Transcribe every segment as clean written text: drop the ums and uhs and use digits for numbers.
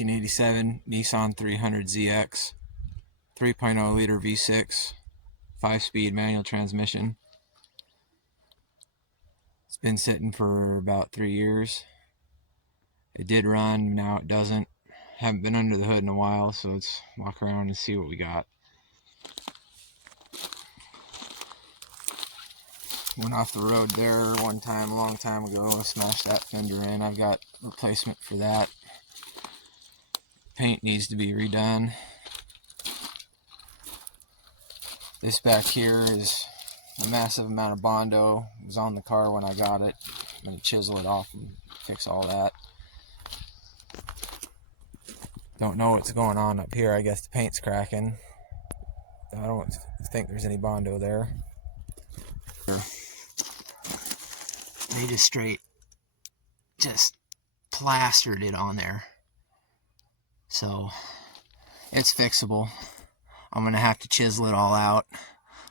1987 Nissan 300ZX, 3.0 liter V6, 5-speed manual transmission. It's been sitting for about 3 years. It did run, now it doesn't. Haven't been under the hood in a while, so let's walk around and see what we got. Went off the road there one time, a long time ago. I smashed that fender in. I've got replacement for that. Paint needs to be redone. This back here is a massive amount of Bondo. It was on the car when I got it. I'm going to chisel it off and fix all that. Don't know what's going on up here. I guess the paint's cracking. I don't think there's any Bondo there. They just plastered it on there. So it's fixable. I'm gonna have to chisel it all out,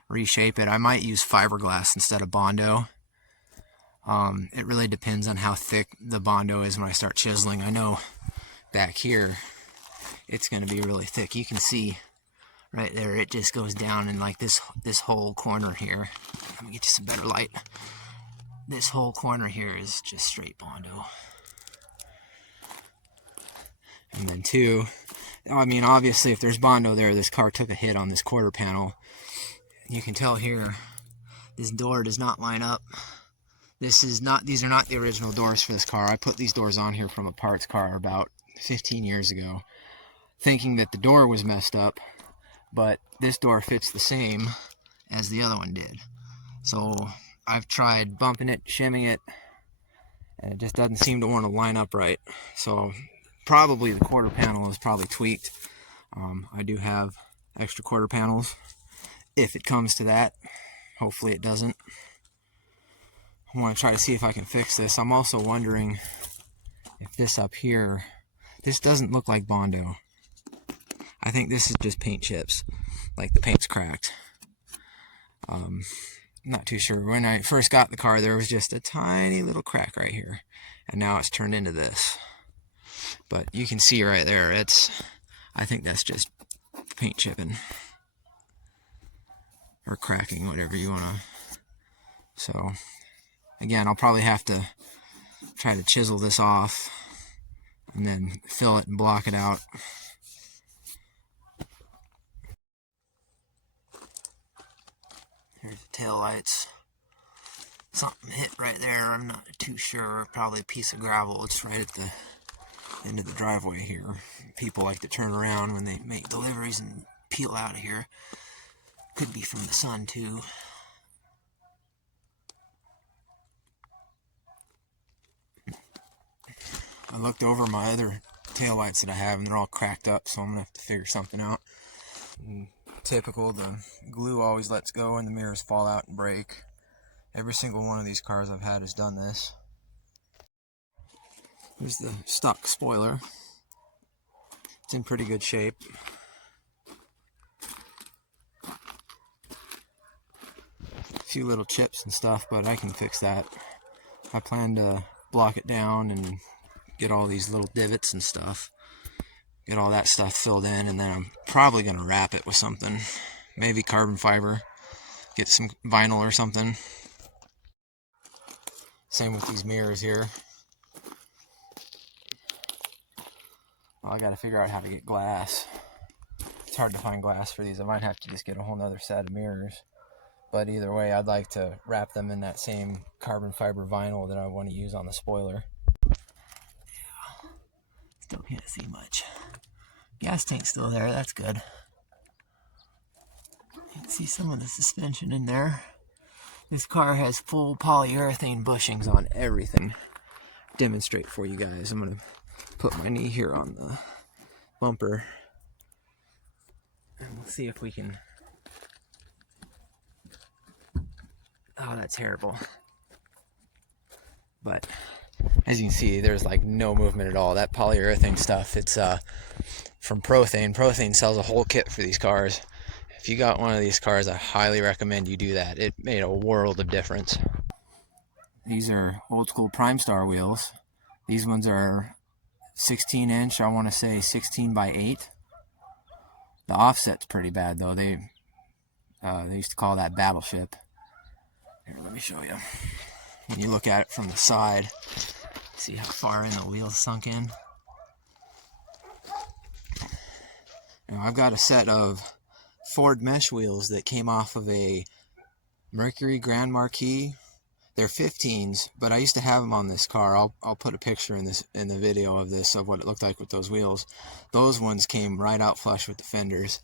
reshape it. I might use fiberglass instead of Bondo. It really depends on how thick the Bondo is when I start chiseling. I know back here it's gonna be really thick. You can see right there, it just goes down in like this whole corner here. Let me get you some better light. This whole corner here is just straight Bondo. And then two, I mean, obviously if there's Bondo there, this car took a hit on this quarter panel. You can tell here, this door does not line up. These are not the original doors for this car. I put these doors on here from a parts car about 15 years ago, thinking that the door was messed up, but this door fits the same as the other one did. So I've tried bumping it, shimming it, and it just doesn't seem to want to line up right. So probably the quarter panel is probably tweaked. I do have extra quarter panels if it comes to that. Hopefully it doesn't. I want to try to see if I can fix this. I'm also wondering if this up here, this doesn't look like Bondo. I think this is just paint chips, like the paint's cracked. Not too sure. When I first got the car, there was just a tiny little crack right here, and now it's turned into this. But you can see right there, I think that's just paint chipping or cracking, whatever you want to. So again, I'll probably have to try to chisel this off and then fill it and block it out. Here's the tail lights. Something hit right there. I'm not too sure. Probably a piece of gravel. It's right at the end of the driveway here. People like to turn around when they make deliveries and peel out of here. Could be from the sun too. I looked over my other tail lights that I have and they're all cracked up, so I'm gonna have to figure something out. Typical, the glue always lets go and the mirrors fall out and break. Every single one of these cars I've had has done this. Here's the stock spoiler. It's in pretty good shape. A few little chips and stuff, but I can fix that. I plan to block it down and get all these little divots and stuff. Get all that stuff filled in, and then I'm probably going to wrap it with something. Maybe carbon fiber. Get some vinyl or something. Same with these mirrors here. Well, I got to figure out how to get glass. It's hard to find glass for these. I might have to just get a whole nother set of mirrors. But either way, I'd like to wrap them in that same carbon fiber vinyl that I want to use on the spoiler. Yeah. Still can't see much. Gas tank's still there, that's good. You can see some of the suspension in there. This car has full polyurethane bushings on everything. Demonstrate for you guys. I'm gonna put my knee here on the bumper and we'll see if we can. Oh, that's terrible. But as you can see, there's like no movement at all. That polyurethane stuff, it's from Prothane. Prothane sells a whole kit for these cars. If you got one of these cars, I highly recommend you do that. It made a world of difference. These are old school Prime Star wheels. These ones are 16 inch, I want to say 16 by 8. The offset's pretty bad though. They used to call that battleship. Here, let me show you. When you look at it from the side, see how far in the wheel's sunk in. Now, I've got a set of Ford mesh wheels that came off of a Mercury Grand Marquis. They're 15s, but I used to have them on this car. I'll put a picture in the video of this, of what it looked like with those wheels. Those ones came right out flush with the fenders.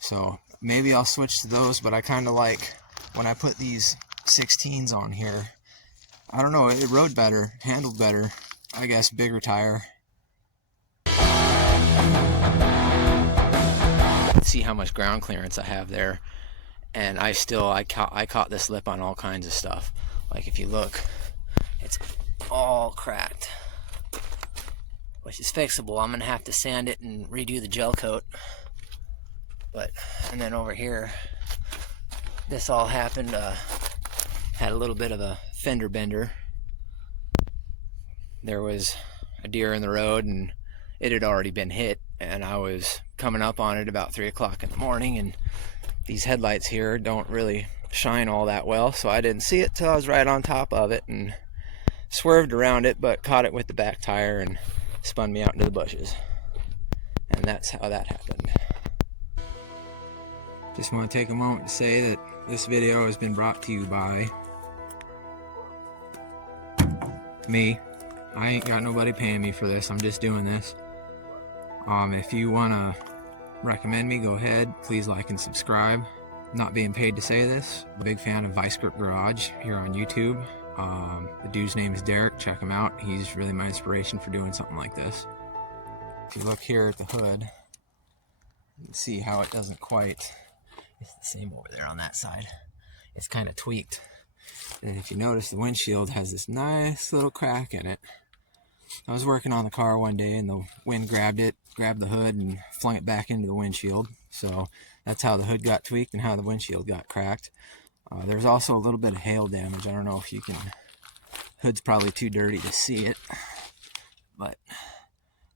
So maybe I'll switch to those, but I kind of like when I put these 16s on here. I don't know, it rode better, handled better. I guess bigger tire. See how much ground clearance I have there, and I caught this lip on all kinds of stuff. Like if you look, it's all cracked, which is fixable. I'm gonna have to sand it and redo the gel coat. And then over here, this all happened, had a little bit of a fender bender. There was a deer in the road and it had already been hit, and I was coming up on it about 3 o'clock in the morning, and these headlights here don't really shine all that well, so I didn't see it till I was right on top of it and swerved around it, but caught it with the back tire and spun me out into the bushes. And that's how that happened. Just want to take a moment to say that this video has been brought to you by me. I ain't got nobody paying me for this. I'm just doing this. If you want to recommend me, go ahead. Please like and subscribe. Not being paid to say this. I'm a big fan of Vice Grip Garage here on YouTube. The dude's name is Derek. Check him out. He's really my inspiration for doing something like this. If you look here at the hood, you can see how it doesn't quite... It's the same over there on that side. It's kind of tweaked. And if you notice, the windshield has this nice little crack in it. I was working on the car one day and the wind grabbed the hood and flung it back into the windshield. So that's how the hood got tweaked and how the windshield got cracked. There's also a little bit of hail damage. I don't know if you can... Hood's probably too dirty to see it, but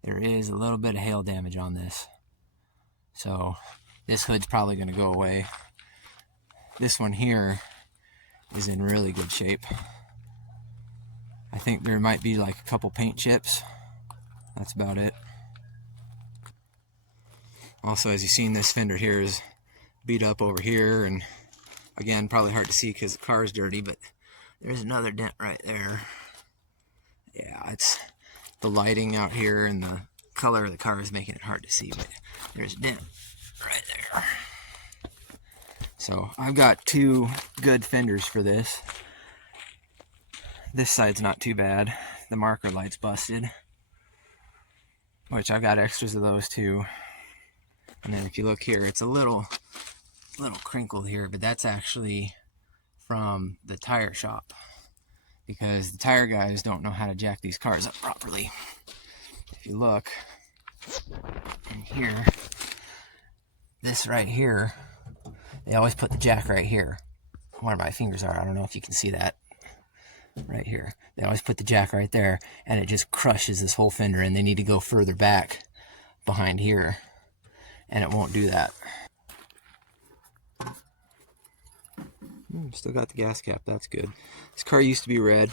there is a little bit of hail damage on this. So this hood's probably going to go away. This one here is in really good shape. I think there might be like a couple paint chips. That's about it. Also, as you've seen, this fender here is beat up over here, and again, probably hard to see because the car is dirty, but there's another dent right there. Yeah, it's the lighting out here and the color of the car is making it hard to see, but there's a dent right there. So I've got 2 good fenders for this. This side's not too bad. The marker light's busted, which I've got extras of those too. And then if you look here, it's a little crinkled here, but that's actually from the tire shop, because the tire guys don't know how to jack these cars up properly. If you look in here, this right here, they always put the jack right here where my fingers are. I don't know if you can see that right here. They always put the jack right there, and it just crushes this whole fender, and they need to go further back behind here, and it won't do that. Still got the gas cap, that's good. This car used to be red.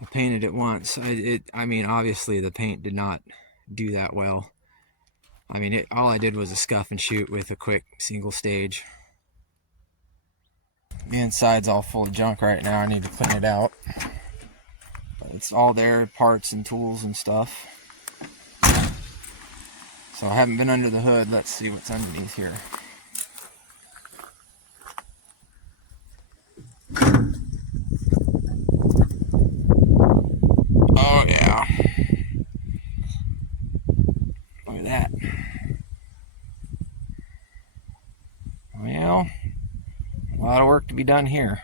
I painted it once. I mean, obviously the paint did not do that well. I mean, all I did was a scuff and shoot with a quick single stage. The inside's all full of junk right now. I need to clean it out. But it's all there, parts and tools and stuff. So I haven't been under the hood. Let's see what's underneath here. Oh yeah. Look at that. Well, a lot of work to be done here.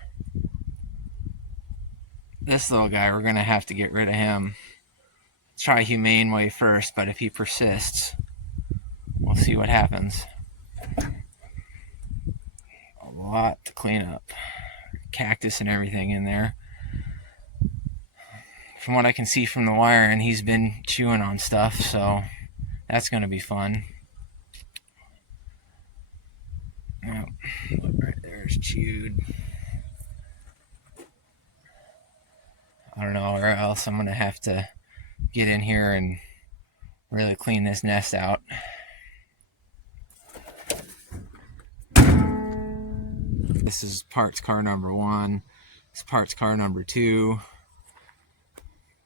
This little guy, we're gonna have to get rid of him. Try humane way first, but if he persists, we'll see what happens. A lot to clean up. cactus and everything in there. From what I can see from the wiring, he's been chewing on stuff, so that's going to be fun. Oh, look, right there is chewed. I don't know, or else I'm going to have to get in here and really clean this nest out. This is parts car number 1. This is parts car number 2.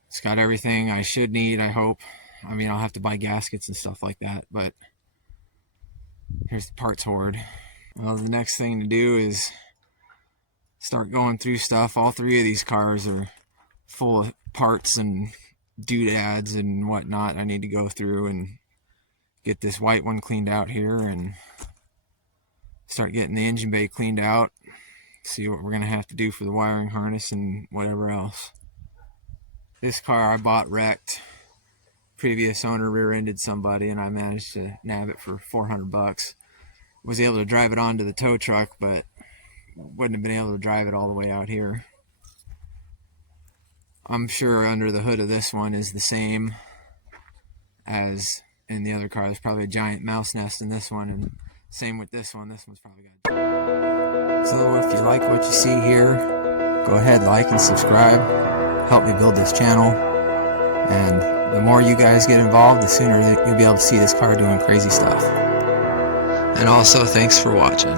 It's got everything I should need, I hope. I mean, I'll have to buy gaskets and stuff like that, but here's the parts hoard. Well, the next thing to do is start going through stuff. All 3 of these cars are full of parts and doodads and whatnot I need to go through and get this white one cleaned out here and start getting the engine bay cleaned out. See what we're going to have to do for the wiring harness and whatever else. This car I bought wrecked. Previous owner rear-ended somebody and I managed to nab it for 400 bucks. Was able to drive it onto the tow truck, but wouldn't have been able to drive it all the way out here. I'm sure under the hood of this one is the same as in the other car. There's probably a giant mouse nest in this one, and same with this one. This one's probably got... So if you like what you see here, go ahead, like and subscribe. Help me build this channel, and the more you guys get involved, the sooner you'll be able to see this car doing crazy stuff. And also, thanks for watching.